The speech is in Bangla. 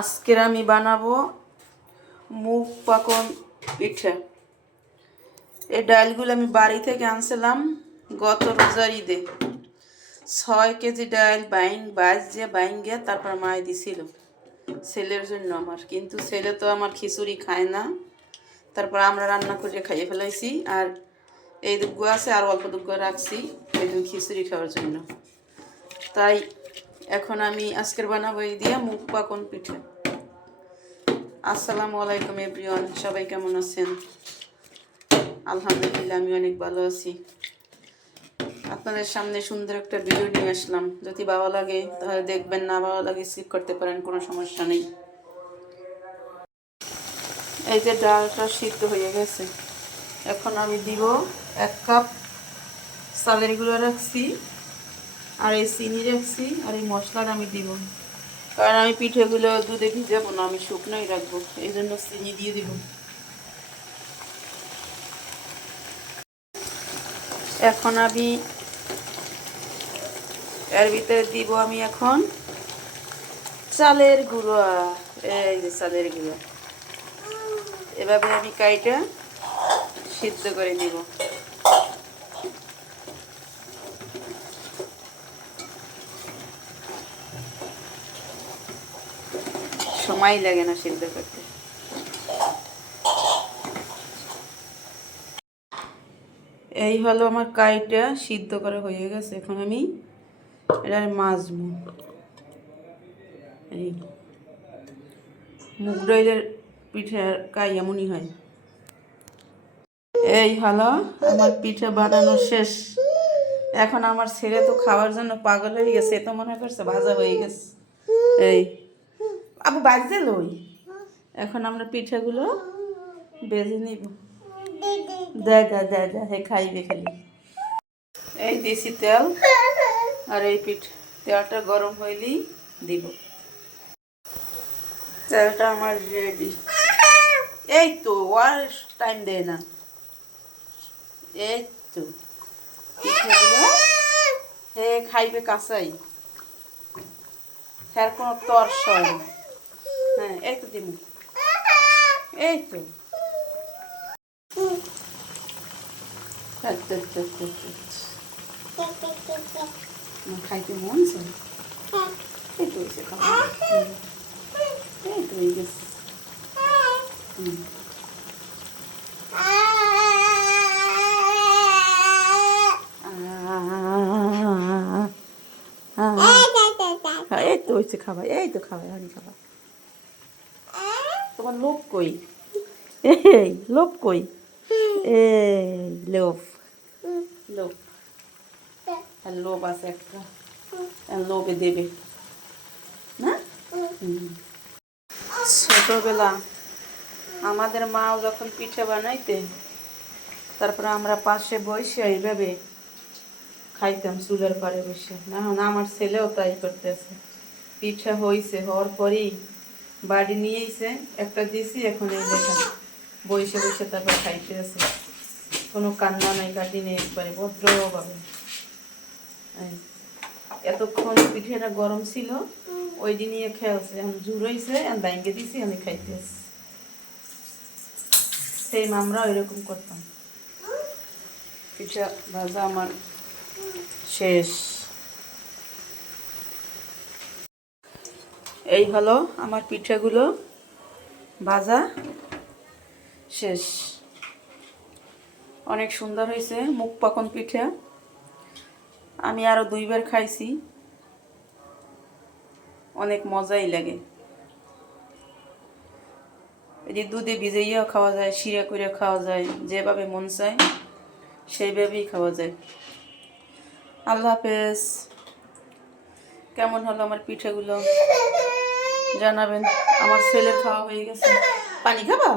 আজকের আমি বানাবো মুগ পাকন পিঠা। এই ডালগুলো আমি বাড়ি থেকে আনছিলাম গত রোজার ঈদে। 6 কেজি ডাল বাইঙ্গে তারপর মায় দিছিল ছেলের জন্য আমার, কিন্তু ছেলে তো আমার খিচুড়ি খায় না। তারপর আমরা রান্না করে খাইয়ে ফেলাইছি, আর এই দুগ্গো আছে আর অল্প দুগ্গো রাখছি এই খিচুড়ি খাওয়ার জন্য। তাই এখন আমি আজকের বানাবো এই দিয়ে মুগ পাকন পিঠা। আসসালামু আলাইকুম এভরিওয়ান, সবাই কেমন আছেন? আলহামদুলিল্লাহ আমি অনেক ভালো আছি। আপনাদের সামনে সুন্দর একটা ভিডিও নিয়ে আসলাম। যদি ভালো লাগে তাহলে দেখবেন, না ভালো লাগে স্কিপ করতে পারেন, কোনো সমস্যা নেই। এই যে ডালটা সিদ্ধ হয়ে গেছে, এখন আমি দিব 1 কাপ চালের গুঁড়ো রাখছি, আর এই চিনি রাখছি, আর এই মশলাটা আমি দিব। কারণ আমি পিঠেগুলো দুধে ভিজাবো না, আমি শুকনোই রাখবো, এই জন্য চিনি দিয়ে দিব। এখন আমি এর ভিতরে দিব আমি এখন চালের গুঁড়ো। এই যে চালের গুঁড়ো, এভাবে আমি কাইটা সিদ্ধ করে নিব। সময় লাগে না সিদ্ধ করতে। এই হলো আমার কাইটা সিদ্ধ করা হয়ে গেছে। এখন আমি এটা মাজবো। এই মুগ ডালের পিঠার কাই এমনই হয়। এই হলো আমার পিঠা বানানো শেষ। এখন আমার ছেলে তো খাওয়ার জন্য পাগল হয়ে গেছে, তো মনে করছে ভাজা হয়ে গেছে। এই আবু বাজতে লই। এখন আমরা পিঠাগুলো বেজে নিব। দে হে খাইবে খালি। এই দেশি তেল আর এই তেলটা গরম হইলেই দিব। তেলটা আমার রেডি। এই তো আর টাইম দেয় না। এই তো পিঠাগুলো হে খাইবে কাঁচাই, হ্যাঁ কোনো তর্স হয় না। হ্যাঁ এই তো দিব, এই তো খাইতে মন চাই। এই তো হয়েছে খাওয়া, এই তো হয়ে গেছে। এই তো হয়েছে খাবার, এই তো খাবার, আমি খাবার। তোমার লোভ কই? এই লোভ কই? এই লোভ, লোভ, লোভ আছে একটা, লোভে দেবে না। ছোটবেলা আমাদের মাও যখন পিঠে বানাইতে, তারপরে আমরা পাশে বসে এইভাবে খাইতাম চুলের পাড়ে বসে। না আমার ছেলেও তাই করতেছে। পিঠা হয়েছে, হওয়ার পরেই বাড়ি নিয়েছে একটা দিছি, এখন এই দেখেন বসে বসে তারপর খাইতে আছে। কোনো কান্না নাই, কাটি নেই, একবারে ভদ্রভাবে। এতক্ষণ পিঠেটা গরম ছিল, ওই দিন নিয়ে খেলছে, এখন জুড় হয়েছে, ব্যাঙ্গে দিছি, আমি খাইতে আসছি। সেম আমরা ওইরকম করতাম। পিঠা ভাজা আমার শেষ। এই হলো আমার পিঠাগুলো ভাজা শেষ। অনেক সুন্দর হয়েছে মুগ পাকন পিঠা। আমি আরও 2 বার খাইছি, অনেক মজাই লাগে। এই যে দুধে ভিজাইয়াও খাওয়া যায়, শিরা করে খাওয়া যায়, যেভাবে মন চায় সেইভাবেই খাওয়া যায়। আল্লাহ হাফেজ। কেমন হলো আমার পিঠাগুলো জানাবেন। আমার ছেলের খাওয়া হয়ে গেছে। পানি খাবা?